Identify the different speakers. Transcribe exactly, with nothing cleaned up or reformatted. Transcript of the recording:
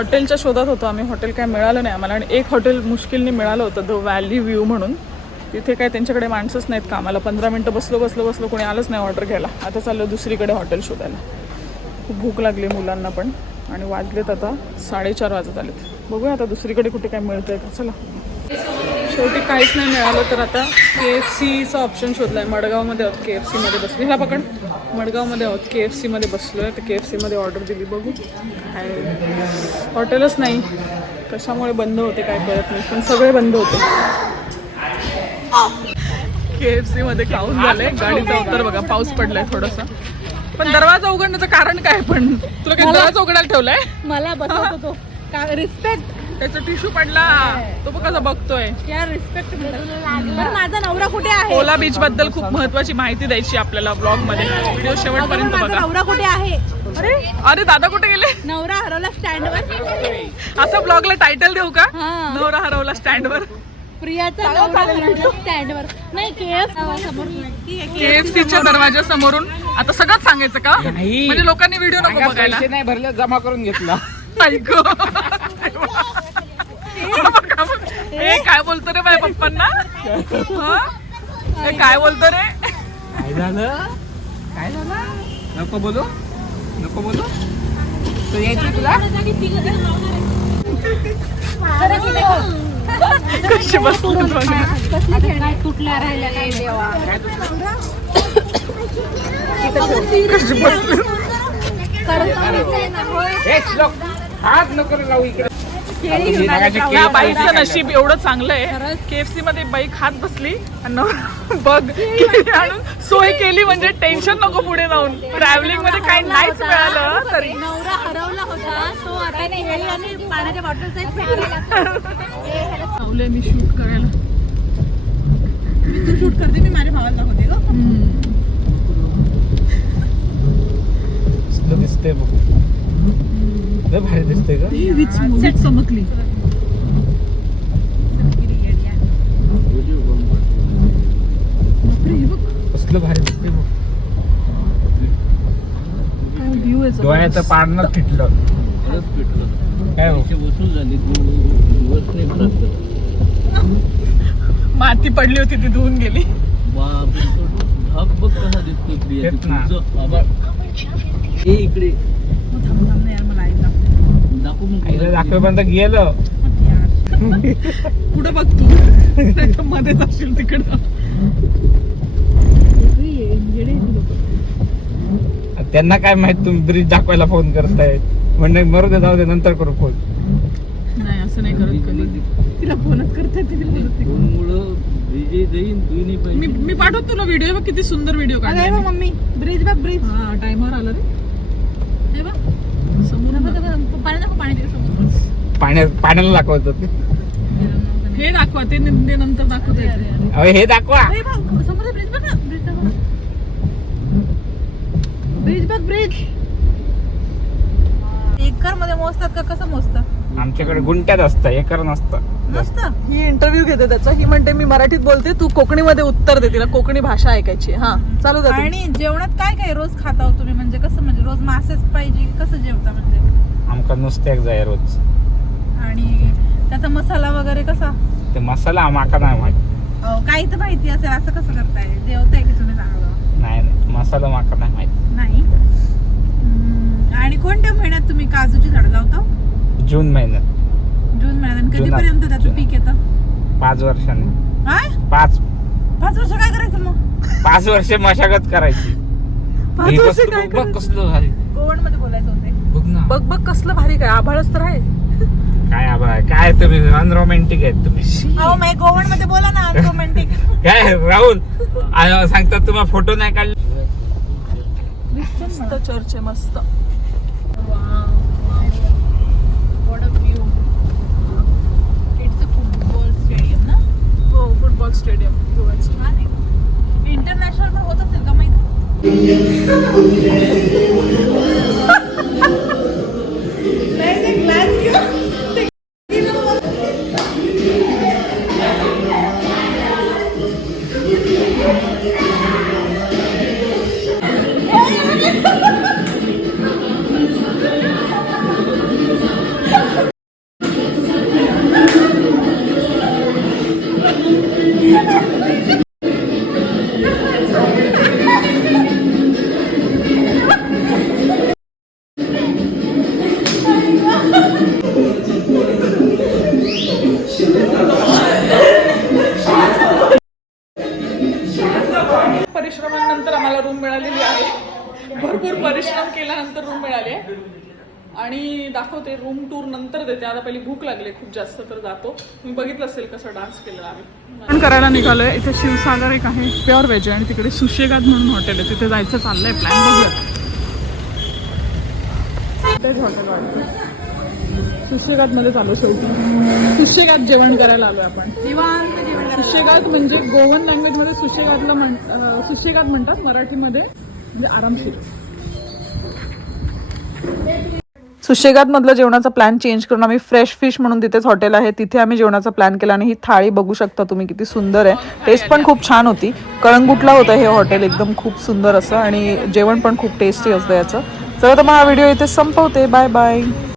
Speaker 1: हॉटेलच्या शोधात होतो आम्ही. हॉटेल काय मिळालं नाही आम्हाला आणि एक हॉटेल मुश्किलने मिळालं होतं, द व्हॅली व्ह्यू म्हणून. तिथे काय त्यांच्याकडे माणसंच नाहीत कामाला. पंधरा मिनटं बसलो बसलो बसलो कोणी आलंच नाही ऑर्डर घ्यायला. आता चाललो दुसरीकडे हॉटेल शोधायला. खूप भूक लागली मुलांना पण आणि वाजलेत आता साडेचार वाजत आलेत. बघूया आता दुसरीकडे कुठे काय मिळतंय का. चला शेवटी काहीच नाही मिळालं तर आता के एफ सीचा ऑप्शन शोधला आहे. मडगावमध्ये आहोत, के एफ सीमध्ये बसलो. ह्याला पकड. मडगावमध्ये आहोत, के एफ सीमध्ये बसलो आहे. तर के एफ सीमध्ये ऑर्डर दिली. बघू काय हॉटेलच नाही. कशामुळे बंद होते काय कळत नाही, पण सगळे बंद होते. के एफ सीमध्ये खाऊन झालंय. गाडीचा अवतार बघा, पाऊस पडलाय थोडासा. पण दरवाजा उघडण्याचं कारण काय? पण तुला काय दरवाजा उघडायला ठेवलाय?
Speaker 2: मला बसवतो तो काय रिस्पेक्ट.
Speaker 1: त्याचा टिश्यू पडला, तो बघ कसा बघतोय.
Speaker 2: क्या रिस्पेक्ट. माझा नवरा कुठे आहे?
Speaker 1: ओला बीच बद्दल खूप महत्वाची माहिती द्यायची आपल्याला ब्लॉग मध्ये. व्हिडिओ शेवटपर्यंत
Speaker 2: माझा
Speaker 1: बघा.
Speaker 2: नवरा कुठे आहे?
Speaker 1: अरे अरे दादा कुठे गेले?
Speaker 2: नवरा हरवला स्टँड वर.
Speaker 1: असं ब्लॉगला टायटल देऊ का?
Speaker 2: हा.
Speaker 1: नवरा हरवला स्टँड वर.
Speaker 2: प्रियाचा नवरा हरवला स्टँड वर. नाही केएफ समोर.
Speaker 1: केएफसीच्या दरवाजा समोरून. आता सगळंच सांगायचं का? म्हणजे लोकांनी व्हिडिओ नको बघायला.
Speaker 3: नाही भरलं, जमा करून घेतला.
Speaker 1: हे काय बोलतो रे माझ्या पप्पांना? हे काय बोलतो रे?
Speaker 3: काय झालं? काय झालं? नको बोलू, नको बोलू. तू यायची तुला?
Speaker 1: कशी बसली
Speaker 2: तुटल्या राहिल्या नाही देवा.
Speaker 1: कशी बसली.
Speaker 3: हात नको लावू इकडे.
Speaker 1: या बाईचं नशीब एवढं चांगलं आहे. केएफसी मध्ये बाई खात बसली आणि बघ आणून सोय केली. म्हणजे टेन्शन नको पुढे जाऊन. ट्रॅव्हलिंग मध्ये काही नाहीच मिळालं तरी.
Speaker 2: नवरा हरवला होता तो आता केळी आणि पाण्याच्या बॉटलचा
Speaker 1: चावलंय मी शूट करायला.
Speaker 2: तू शूट करते, मी माझ्या भावाला दाखवते ग.
Speaker 3: दिसते बघ, भारी दिसते का?
Speaker 1: वीज चमकली.
Speaker 3: कसलं भारी दिसते बघ.
Speaker 1: काय व्ह्यू आहे.
Speaker 3: डोळ्याचं पारणं फिटलं. काय वसूल झाली.
Speaker 1: माती पडली होती ती धुवून गेली.
Speaker 3: इकडे दाखवेपर्यंत गेलं.
Speaker 1: पुढे बघ तू. मध्येच असशील तिकडं.
Speaker 3: त्यांना काय माहित तुम्ही ब्रिज दाखवायला फोन करताय. म्हणजे मरू दे, जाऊ दे, नंतर करू फोन.
Speaker 1: नाही असं नाही करत कधी. तिला फोनच करते. मी मी पाठवतो तुला व्हिडिओ. बघ किती सुंदर व्हिडिओ काढलाय
Speaker 2: मम्मी. ब्रिज बघ ब्रिज.
Speaker 1: हा टाइमर आला रे.
Speaker 2: हे बघ समोर पाणी दाखव. पाणी तिकडे समोर.
Speaker 3: पाण्या पाण्याला दाखवतात.
Speaker 1: हे दाखवा ते ते नंतर दाखवता येते.
Speaker 3: अरे हे दाखवा.
Speaker 2: समोर ब्रिज बघ ना. ब्रिज दाखव. ब्रिज बघ ब्रिज. एकर मध्ये मोजतात का कसं मोजतात?
Speaker 3: आमच्याकडे गुंट्यात असतं, एकर नसतं.
Speaker 2: नसतं.
Speaker 1: ही इंटरव्ह्यू घेते त्याचा. ही म्हणते मी मराठीत बोलते, तू कोकणीमध्ये उत्तर दे. तिला कोकणी भाषा ऐकायची. हा चालू जाते.
Speaker 2: आणि जेवणात काय काय रोज खाता हो तुम्ही? म्हणजे कसं, म्हणजे रोज मासेच पाहिजे कसं जेवता म्हणजे?
Speaker 3: आमका नुसते जाय रोज.
Speaker 2: आणि त्याचा मसाला वगैरे कसा?
Speaker 3: ते मसाला आम्हाला नाही माहित.
Speaker 2: अहो, काही तर माहिती असेल. असं कसं करताय? जेवताय की तुम्ही चांगलं?
Speaker 3: नाही नाही, मसाला माका नाही माहित.
Speaker 2: नाही. हम्म, आणि कोणत्या महिन्यात तुम्ही काजूची झाड लावता?
Speaker 3: जून महिन्यात.
Speaker 2: जून महिन्यात. आणि
Speaker 3: जुनात.
Speaker 2: कधीपर्यंत त्याचं पीक येतं?
Speaker 3: पाच वर्षांनी.
Speaker 2: काय
Speaker 3: पाच
Speaker 2: पाच वर्ष काय करायचं मग?
Speaker 3: पाच वर्ष मशागत करायची.
Speaker 1: पाच
Speaker 3: हे
Speaker 1: वर्ष
Speaker 3: कसलं
Speaker 1: काय
Speaker 3: बघ, बघ कसलं भारी.
Speaker 2: गोवण मध्ये बोलायचं होते.
Speaker 3: बघ ना.
Speaker 1: बघ बघ कसलं भारी. काय आभाळच तर आहे.
Speaker 3: काय आबा, काय तुम्ही अनरोमॅन्टिक आहेत तुम्ही.
Speaker 2: अहो मी गोवण मध्ये बोला ना. रोमॅन्टिक.
Speaker 3: काय राहुल आ, सांगतात तुम्हाला फोटो नाही काढले.
Speaker 1: मस्त चर्च आहे मस्त. हो फुटबॉल स्टेडियम गोव्याचं.
Speaker 2: इंटरनॅशनल पण होत असेल का माहिती?
Speaker 1: दाखवते, रूम टूर नंतर देते. आता पहिली भूक लागली खूप जास्त, तर जातो. मी बघितलं असेल कसं डान्स केलेला आम्ही. पण करायला निघालोय. इथे शिवसागर एक आहे, प्युअर व्हेज आहे, आणि तिकडे सुशेगाद म्हणून हॉटेल आहे, तिथे जायचं चाललंय प्लॅन. बघूया तेच हॉटेल वाटतं. सुशेगाद मध्ये चालू शेवटी सुशेगाद जेवण करायला आलोय आपण.
Speaker 2: निवांत जेवण करायला.
Speaker 1: सुशेगाद म्हणजे गोवन लँग्वेज मध्ये सुशेगादला म्हण अं, सुशेगाद म्हणतात, मराठीमध्ये म्हणजे आरामशीर. सुशेगाद मधलं जेवणाचा प्लॅन चेंज करून आम्ही फ्रेश फिश म्हणून तिथेच हॉटेल आहे तिथे आम्ही जेवणाचा प्लॅन केला. आणि ही थाळी बघू शकता तुम्ही किती सुंदर आहे. टेस्ट पण खूप छान होती. कळंगुटला होतं हे हॉटेल, एकदम खूप सुंदर असं, आणि जेवण पण खूप टेस्टी असतं याचं. तर मग हा व्हिडिओ इथे संपवते. Bye bye.